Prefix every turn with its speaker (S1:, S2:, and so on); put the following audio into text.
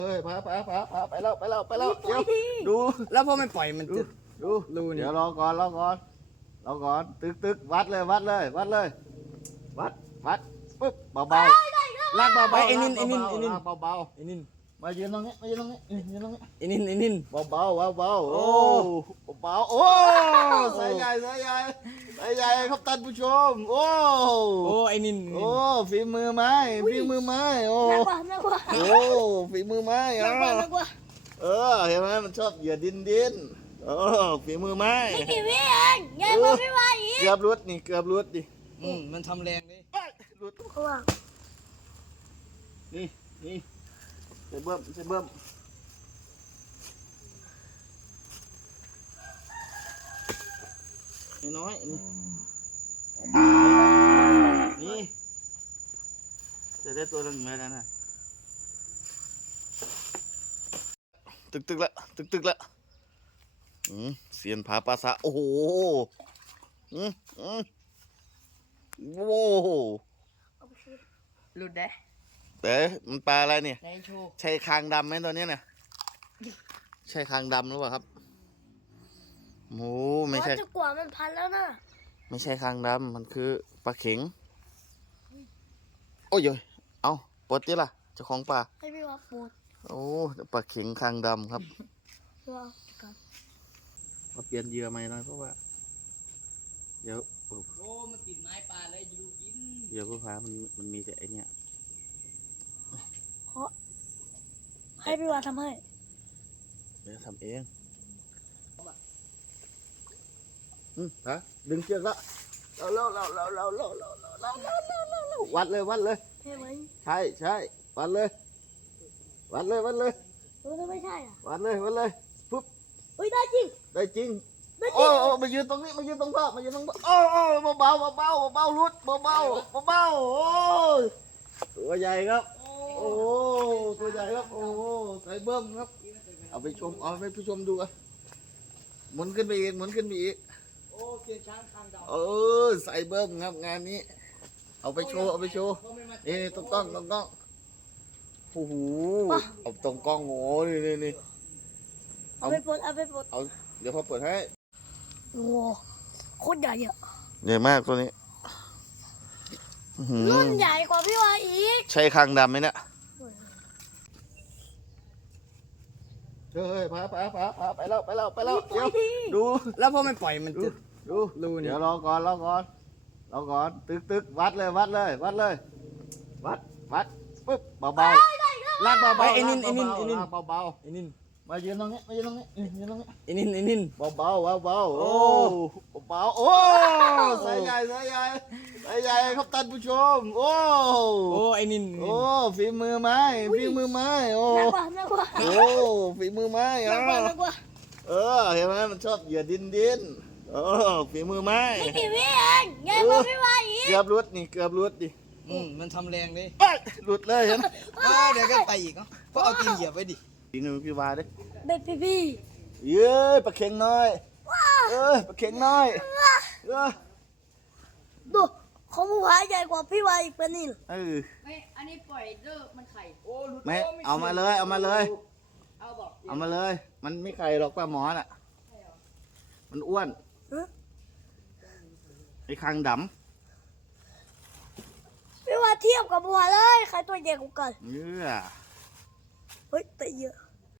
S1: เฮ้ยพาไปแล้วเดี๋ยวดู
S2: แล้วพอไม่ปล่อยมันจะ
S1: ดู
S2: รูนี่
S1: เดี๋ยวรอก่อนตึกวัดเลยวัดปึ๊บเบาๆลากเบาๆ
S2: ไอ้นิน
S1: ลากเบา
S2: ไอ้นิน
S1: ๆมายืนตรงนี้ยืนตรงนี้
S2: ไอ้นิน
S1: เบาโอ้เบาโอ้สายใหญ่ครับท่านผู้ชมโอ้
S2: โอ้ไอ้นิน
S1: โอ้ฝีมือไม้โอ้
S3: น่ากว่า
S1: โอ้ฝีมือไม้
S3: น่ากว่า
S1: เห็นไหมมันชอบเหยื่อดินฝีมือไม้
S3: ไม่กี่วิเองยายบอกไม่ไหวอีก
S1: เกือบรุดดิ
S2: มันทำแรงดิ
S1: รุด
S3: กลัว
S1: นี่ใส่เบิ่มน้อยนี่จะได้ตัวหนึ่งเลยนะตึกละเสียนผาปลาสะโอ้โหโว้
S3: หลุดได้
S1: แต่มันปลาอะไรเนี่ย
S2: ในโชว์
S1: ใช่คางดำไหมตัวนี้เนี่ยใช่คางดำหรือเปล่าครับโอ้ไม่ใช่
S3: จะกว่ามันพันแล้วนะ
S1: ไม่ใช่คางดำมันคือปลาเข็งโอ้ยเอาปลดดิล่ะเจ้าของปลา
S3: ให้พี่ว่าปวด
S1: โอ้ปลาเข็งคางดำครับ
S3: ว่ากับ
S1: มาเปลี่ยนเหยื่อใหม่หน่อยเพราะว่าเดี๋ยว
S2: โอ้มันติดไม้ปลาเลยอยู่กิน
S1: เหยื่อผู้พามันมีแต่ไอเนี้ย
S3: ให้พี่ว่าทำให้
S1: เดี๋ยวทำเองฮะดึงเชือกละเราวัดเลย
S3: ให้ไหม
S1: ใช่วัดเลย
S3: รู้ว่าไม่ใช่อ่ะ
S1: วัดเลยปุ๊บ
S3: เฮ้ยได้จริง
S1: ได้จริง
S3: ได้จริ
S1: โอ้
S3: ง
S1: มายืนตรงนี้มายืนตรงพ่อโอ้เบารุดเบาโอ้ตัวใหญ่ครับ โอ้ตัวใหญ่ครับโอ้ใส่เบิ้มครับเอาไปผู้ชมดูอ่ะหมุนขึ้นไปอีก
S2: โอ้เสียช้างคางดำ
S1: ใส่เบิ้มครับงานนี้เอาไปโชว์นี่ต้องโอ้โหเอาตรงกล้องโง่นี่
S3: เอาไปปลด
S1: เอาเดี๋ยวพอเปิดให้
S3: โอ้โคตรใหญ่อ่ะ
S1: ใหญ่มากตัวนี้
S3: รุ่นใหญ่กว่าพี่ว่าอีก
S1: ใช่คางดำไหมเนี่ยเฮ้ยพาไปแล้วเดี๋ยวดู
S2: แล้วพอไม่ปล่อยมันจะ
S1: ดู
S2: รูนี่
S1: เดี๋ยวรอก่อนตึกวัดเลยวัดปึ๊บเบาๆลากเบาๆ
S2: ไอ้นิน
S1: ลากเบา
S2: ไอ้นิน
S1: ๆมายืนตรงนี้ยืนตรงนี้
S2: ไอ้นิน
S1: เบาโอ้เบาโอ้สายใหญ่ครับท่านผู้ชมโอ้
S2: โอ้ไอ้นิน
S1: โอ้ฝีมือไม้โอ้
S3: น่ากว่า
S1: โอ้ฝีมือไม้
S3: น่ากว่า
S1: เห็นไหมมันชอบเหยื่อดินฝีมือไม้
S3: ไม่กี่วิเองยายบอกไม่ไหวอีก
S1: เกือบรุดดิ
S2: มันทำแรงดิ
S1: หลุดเลยเห็น
S2: เดี๋ยวก็ไปอีกเนาะก็เอาตีนเหยียบไว้ดิ
S1: ยิงพี่วาดิ
S3: เบ็ดพี่
S1: เย้ยปลาเข็งน้อยปลาเข็งน้อย
S3: ดูเขาผู้หาใหญ่กว่าพี่ว่าอีกเป็นนี่
S4: ไม่อันนี้ปล่อยเลิกมันไข่
S2: โอ้หลุด
S1: ไม่เอามาเลย
S4: เอาบอก
S1: เอามาเลย มันไม่ไข่หรอกปลาหมอน่ะมันอ้วนไอ้คางดำ
S3: พี่ว่าเทียบกับบัวเลยใครตัวใหญ่กว่ากัน
S1: เนื้อ
S3: เฮ้ยแต่เยอะ